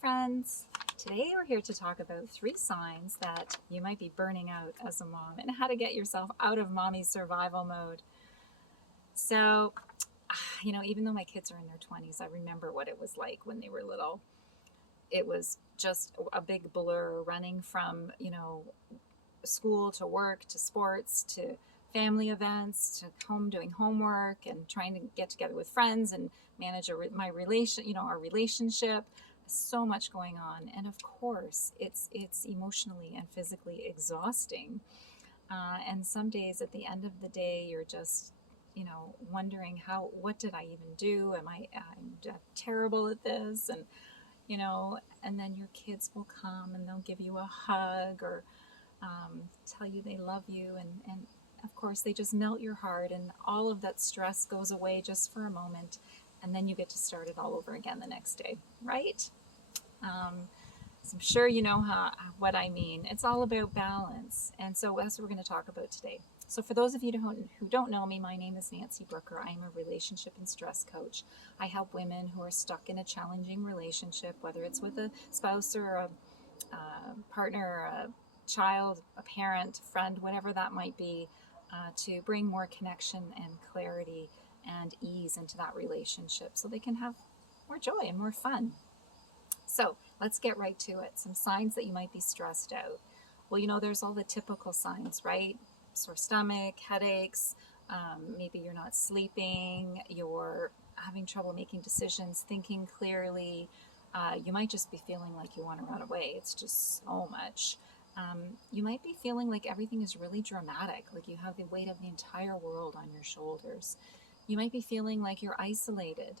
friends. Today we're here to talk about 3 signs that you might be burning out as a mom and how to get yourself out of mommy's survival mode. So, even though my kids are in their 20s, I remember what it was like when they were little. It was just a big blur running from, school to work to sports to family events to home doing homework and trying to get together with friends and manage our relationship. So much going on, and of course it's emotionally and physically exhausting, and some days at the end of the day you're just wondering what did I even do. I'm terrible at this, and then your kids will come and they'll give you a hug or tell you they love you, and of course they just melt your heart, and all of that stress goes away just for a moment, and then you get to start it all over again the next day, right? So I'm sure you know what I mean. It's all about balance, and so that's what we're going to talk about today. So for those of you who don't know me, my name is Nancy Brooker. I'm a relationship and stress coach. I help women who are stuck in a challenging relationship, whether it's with a spouse or a partner, or a child, a parent, friend, whatever that might be, to bring more connection and clarity and ease into that relationship so they can have more joy and more fun. So let's get right to it. Some signs that you might be stressed out. Well, there's all the typical signs, right? Sore stomach, headaches, maybe you're not sleeping, you're having trouble making decisions, thinking clearly. You might just be feeling like you want to run away. It's just so much. You might be feeling like everything is really dramatic, like you have the weight of the entire world on your shoulders. You might be feeling like you're isolated,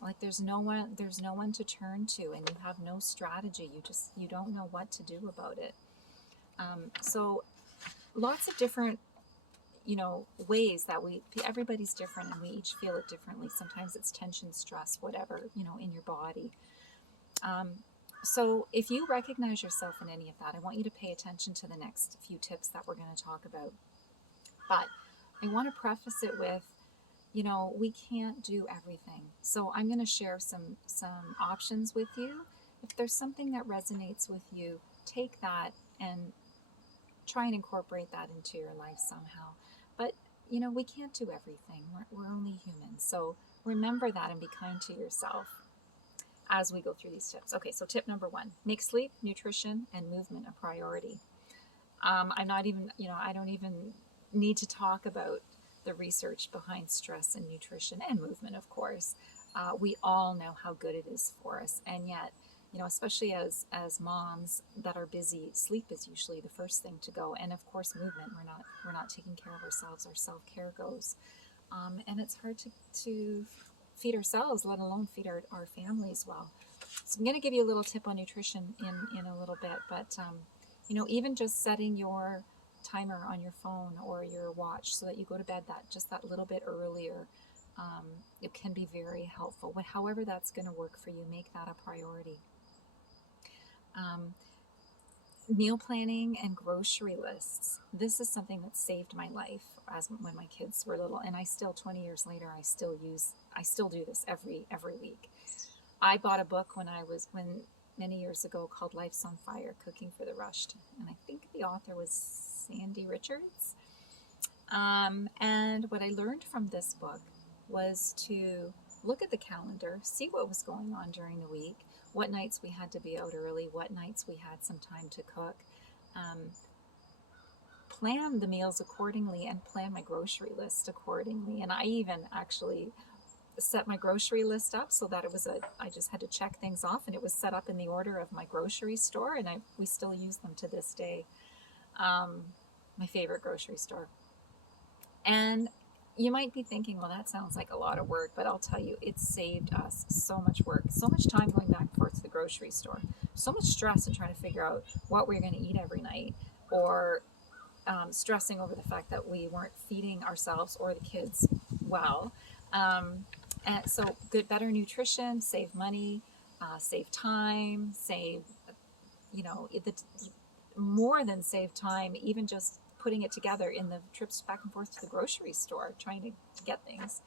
like there's no one to turn to, and you have no strategy. You don't know what to do about it. So lots of different ways that everybody's different, and we each feel it differently. Sometimes it's tension, stress, whatever, in your body. So if you recognize yourself in any of that, I want you to pay attention to the next few tips that we're going to talk about. But I want to preface it with, we can't do everything. So I'm going to share some options with you. If there's something that resonates with you, take that and try and incorporate that into your life somehow. But, we can't do everything. We're only humans. So remember that and be kind to yourself as we go through these tips. Okay, so tip number 1, make sleep, nutrition, and movement a priority. I don't even need to talk about the research behind stress and nutrition and movement, of course. We all know how good it is for us, and yet, especially as moms that are busy, sleep is usually the first thing to go, and of course, movement. We're not taking care of ourselves. Our self-care goes, and it's hard to feed ourselves, let alone feed our families well. So I'm going to give you a little tip on nutrition in a little bit, but even just setting your timer on your phone or your watch so that you go to bed that little bit earlier, it can be very helpful. However that's going to work for you, make that a priority. Meal planning and grocery lists. This is something that saved my life when my kids were little, and 20 years later, I still do this every week. I bought a book many years ago called Life's on Fire, Cooking for the Rushed, and I think the author was Sandy Richards. And what I learned from this book was to look at the calendar, see what was going on during the week, what nights we had to be out early, what nights we had some time to cook, plan the meals accordingly, and plan my grocery list accordingly. And I even actually set my grocery list up so that I just had to check things off, and it was set up in the order of my grocery store, and we still use them to this day. My favorite grocery store. And you might be thinking, well, that sounds like a lot of work, but I'll tell you, it saved us so much work, so much time going back and forth to the grocery store, so much stress in trying to figure out what we're going to eat every night, or stressing over the fact that we weren't feeding ourselves or the kids well. And so better nutrition, save money, save time, more than save time, even just putting it together in the trips back and forth to the grocery store, trying to get things.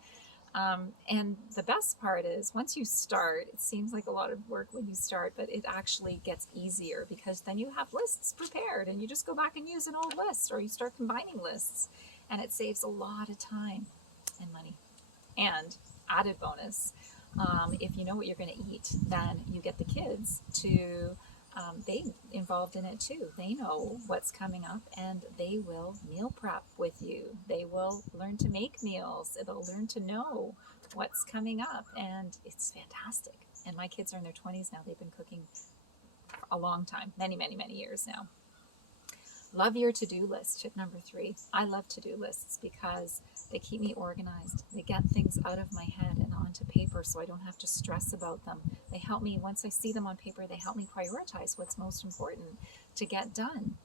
And the best part is once you start, it seems like a lot of work when you start, but it actually gets easier because then you have lists prepared and you just go back and use an old list, or you start combining lists, and it saves a lot of time and money. And added bonus, if you know what you're going to eat, then you get the kids to they involved in it too. They know what's coming up and they will meal prep with you. They will learn to make meals. They'll learn to know what's coming up, and it's fantastic. And my kids are in their 20s now. They've been cooking for a long time, many, many, many years now. Love your to-do list. Tip number 3. I love to-do lists because they keep me organized. They get things out of my head and onto paper so I don't have to stress about them. They help me, once I see them on paper, they help me prioritize what's most important to get done.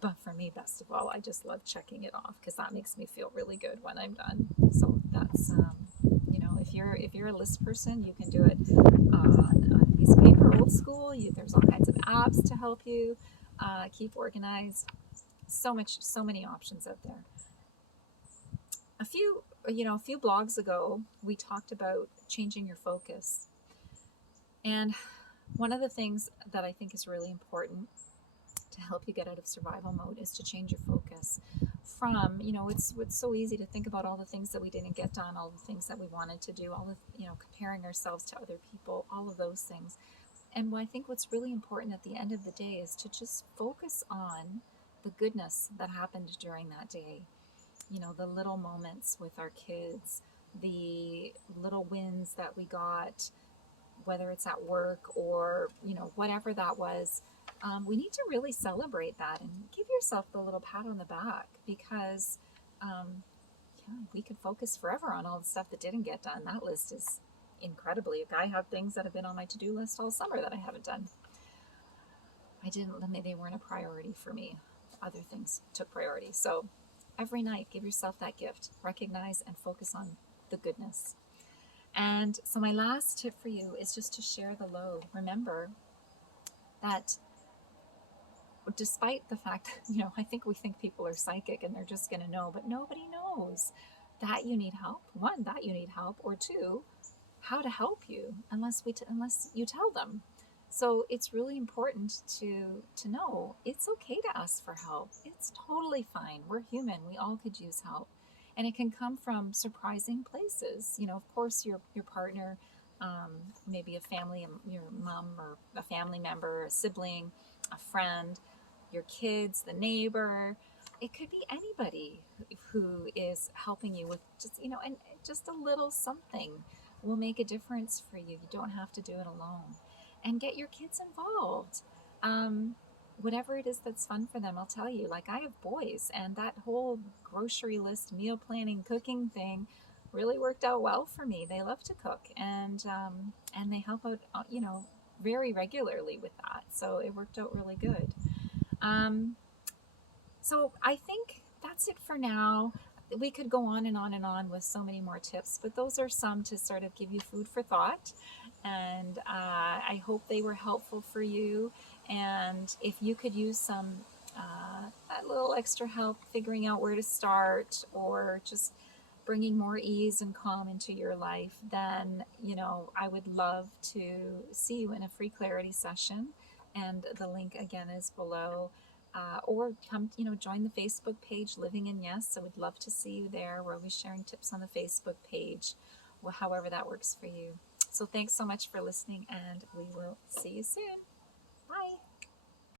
But for me, best of all, I just love checking it off because that makes me feel really good when I'm done. So that's, if you're a list person, you can do it on a piece of paper, old school. There's all kinds of apps to help you keep organized. So many options out there. A few blogs ago, we talked about changing your focus. And one of the things that I think is really important to help you get out of survival mode is to change your focus from, it's so easy to think about all the things that we didn't get done, all the things that we wanted to do, all the, comparing ourselves to other people, all of those things. And I think what's really important at the end of the day is to just focus on the goodness that happened during that day. The little moments with our kids, the little wins that we got, whether it's at work or, whatever that was. We need to really celebrate that and give yourself the little pat on the back because we could focus forever on all the stuff that didn't get done. That list is incredibly. I have things that have been on my to-do list all summer that I haven't done. They weren't a priority for me. Other things took priority. So every night, give yourself that gift. Recognize and focus on the goodness. And so my last tip for you is just to share the load. Remember that despite the fact that, I think we think people are psychic and they're just going to know, but nobody knows that you need help. One, that you need help, or two, how to help you unless you tell them. So it's really important to know it's okay to ask for help. It's totally fine. We're human. We all could use help. And it can come from surprising places. Of course, your partner, maybe a family, your mom or a family member, a sibling, a friend, your kids, the neighbor. It could be anybody who is helping you with and just a little something will make a difference for you. You don't have to do it alone. And get your kids involved. Whatever it is that's fun for them, I'll tell you. Like, I have boys, and that whole grocery list, meal planning, cooking thing really worked out well for me. They love to cook, and they help out, very regularly with that. So it worked out really good. So I think that's it for now. We could go on and on and on with so many more tips, but those are some to sort of give you food for thought. And I hope they were helpful for you. And if you could use some that little extra help figuring out where to start, or just bringing more ease and calm into your life, then I would love to see you in a free clarity session. And the link again is below. Or come, join the Facebook page, Living in Yes. I would love to see you there. We're always sharing tips on the Facebook page, however that works for you. So thanks so much for listening, and we will see you soon. Bye.